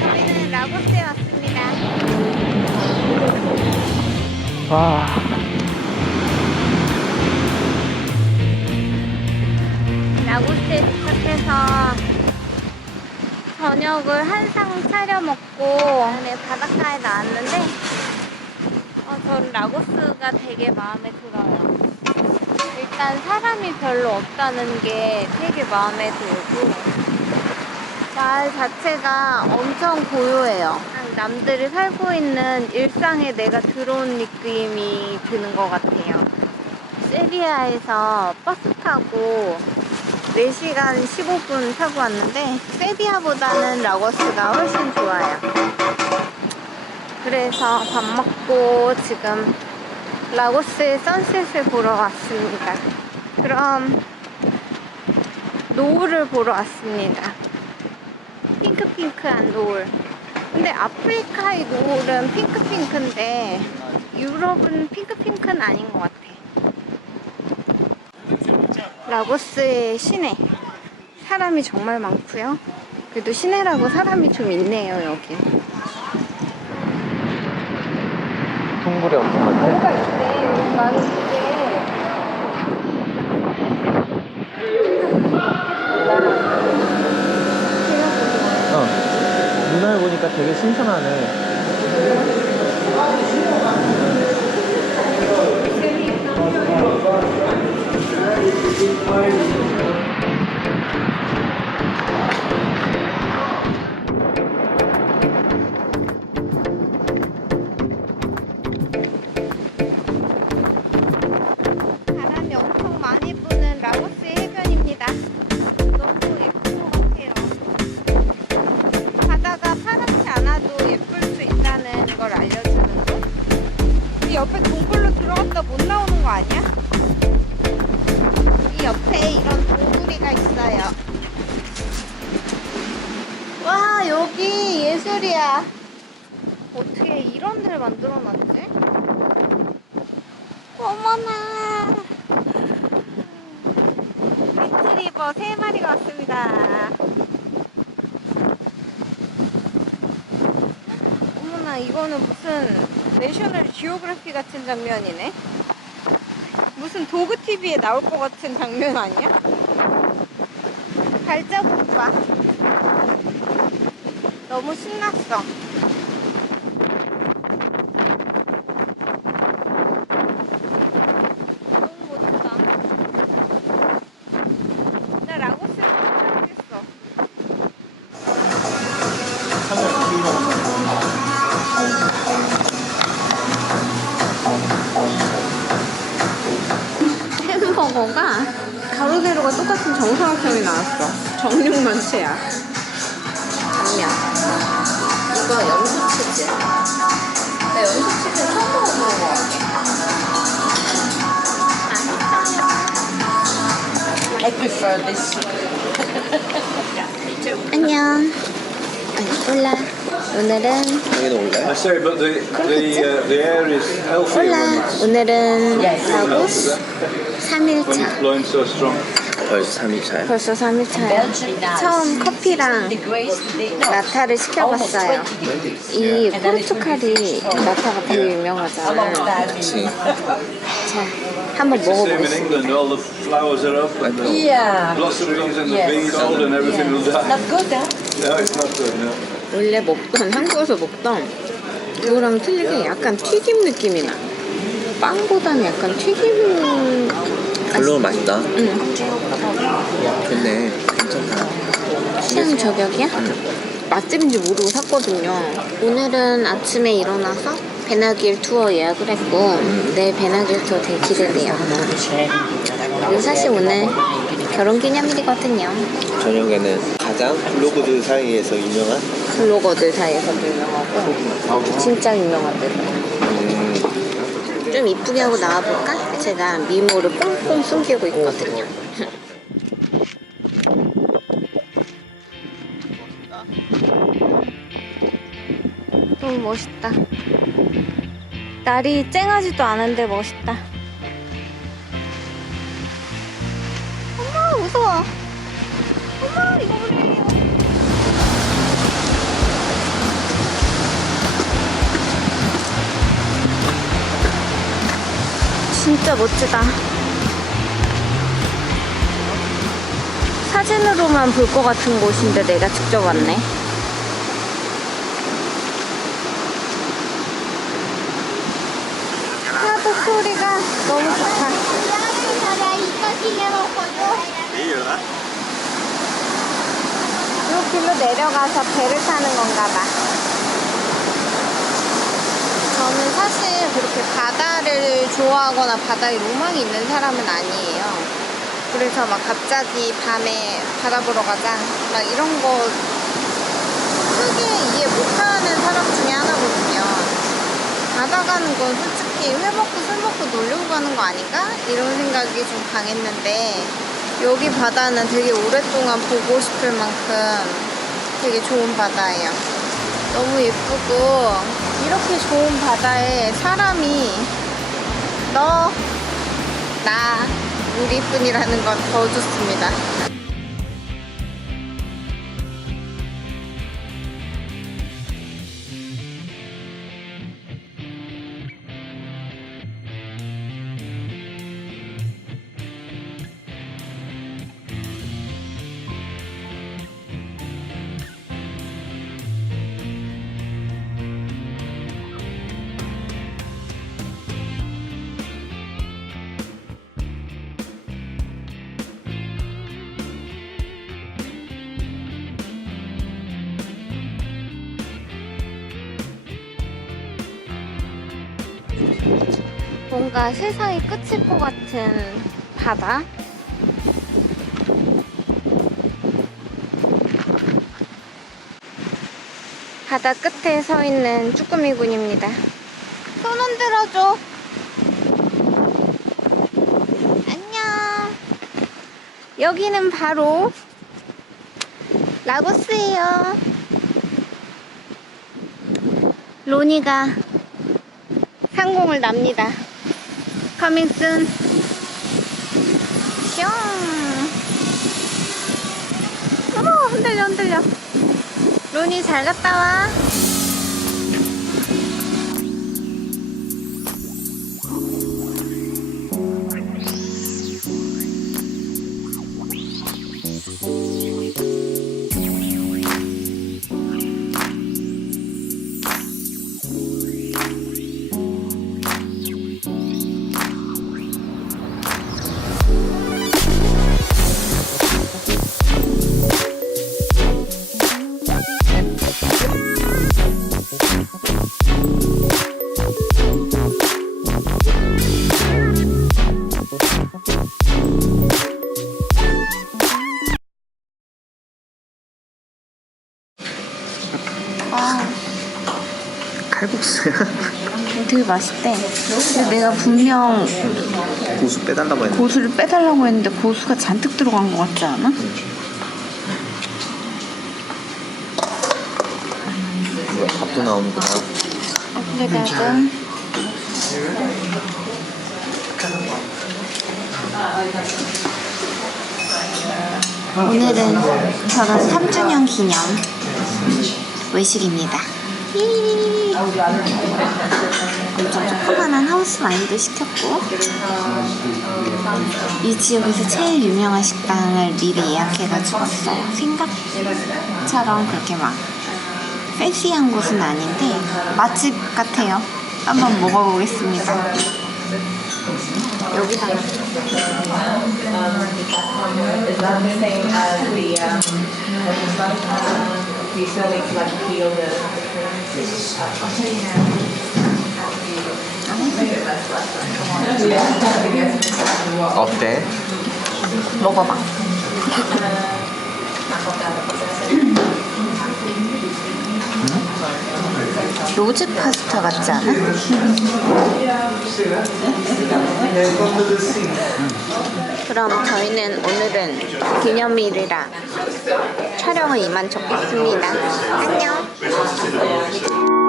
저희는 라고스에 왔습니다. 와. 라고스에 도착해서 저녁을 한상 차려 먹고 네, 바닷가에 나왔는데 어, 전 라고스가 되게 마음에 들어요. 일단 사람이 별로 없다는 게 되게 마음에 들고 마을 자체가 엄청 고요해요. 남들이 살고 있는 일상에 내가 들어온 느낌이 드는 것 같아요. 세비야에서 버스 타고 4시간 15분 타고 왔는데 세비야보다는 라고스가 훨씬 좋아요. 그래서 밥 먹고 지금 라고스의 선셋을 보러 왔습니다. 그럼 노을을 보러 왔습니다. 핑크핑크한 노을. 근데 아프리카의 노을은 핑크핑크인데 유럽은 핑크핑크는 아닌 것 같아. 라고스의 시내. 사람이 정말 많고요. 그래도 시내라고 사람이 좀 있네요, 여기. 어떤 것 같아? 뭐가 있대, 여기 많은데. 어. 눈알 보니까 되게 신선하네. 들어갔다 못 나오는 거 아니야? 이 옆에 이런 동굴이가 있어요. 와 여기 예술이야. 어떻게 이런 데를 만들어 놨지? 어머나. 리트리버 세 마리가 왔습니다. 어머나, 이거는 무슨 내셔널 지오그래피 같은 장면이네. 무슨 도그 TV에 나올 것 같은 장면 아니야? 발자국 봐. 너무 신났어. 햄버거가 가로세로가 똑같은 정사각형이 나왔어. 정육만 채야. 당면. 이거 염소치즈. 나 염소치즈 처음 먹어보는 것 같아. I prefer this. 안녕. 아니, 올라. 오늘은 여기도 올라요? I say, but the the uh, the air is healthier 올라. 오늘은 Yes. 라고스 when 3일차. it's blowing so strong. 벌써 3일차야. 벌써 3일차야. Belgian nice. 처음 커피랑 라타를 almost 시켜봤어요. 20 degrees. 이 포르투갈이 라타가 되게 Along 유명하잖아. that. 그치. 자, 한번 It's the same in 먹어보겠습니다. England. All the flowers are up and the Yeah. blossoms and the Yes. bees old and everything will die. Not good, huh? No, it's not good. No. 원래 먹던 한국에서 먹던 이거랑 틀리게 약간 튀김 느낌이 나. 빵보다는 약간 튀김. 별로 맛있다. 응. 좋네. 괜찮다. 취향 저격이야? 맛집인지 모르고 샀거든요. 오늘은 아침에 일어나서 배나길 투어 예약을 했고 내일 배나길 투어 되게 기대돼요. 그리고 사실 오늘 결혼 기념일이거든요. 저녁에는 가장 블로그들 사이에서 유명한 블로거들 사이에서도 유명하고 진짜. 음, 좀 이쁘게 하고 나와볼까? 제가 미모를 꽁꽁 숨기고 있거든요. 너무 멋있다. 날이 쨍하지도 않은데 멋있다. 진짜 멋지다. 사진으로만 볼 것 같은 곳인데 내가 직접 왔네. 파도 소리가 너무 좋다. 이 길로 내려가서 배를 타는 건가 봐. 저는 사실 그렇게 바다를 좋아하거나 바다에 로망이 있는 사람은 아니에요. 그래서 막 갑자기 밤에 바다 보러 가자. 막 이런 거 크게 이해 못하는 사람 중에 하나거든요. 바다 가는 건 솔직히 회 먹고 술 먹고 놀려고 가는 거 아닌가? 이런 생각이 좀 강했는데 여기 바다는 되게 오랫동안 보고 싶을 만큼 되게 좋은 바다예요. 너무 예쁘고 이렇게 좋은 바다에 사람이 너, 나, 우리뿐이라는 건 더 좋습니다. 뭔가 세상이 끝일 것 같은 바다. 바다 끝에 서 있는 쭈꾸미군입니다. 손 흔들어줘. 안녕. 여기는 바로 라고스예요. 로니가 상공을 납니다. Soon. 슝. 어머, 흔들려, 흔들려. 로니 잘 갔다 와. 맛있대. 근데 내가 분명 고수 빼달라고 했는데 고수를 빼달라고 했는데 고수가 잔뜩 들어간 것 같지 않아? 밥도 나오는구나 여기다가 오늘은 결혼 3주년 기념 외식입니다. 엄청 조그만한 하우스 와인도 시켰고 이 지역에서 제일 유명한 식당을 미리 예약해가지고 왔어요. 생각처럼 그렇게 막 팬시한 곳은 아닌데 맛집 같아요. 한번 먹어보겠습니다. 여기다가 어때? 먹어봐. 로즈 파스타 같지 않아? 그럼 저희는 오늘은 기념일이라 촬영을 이만 접겠습니다. 안녕.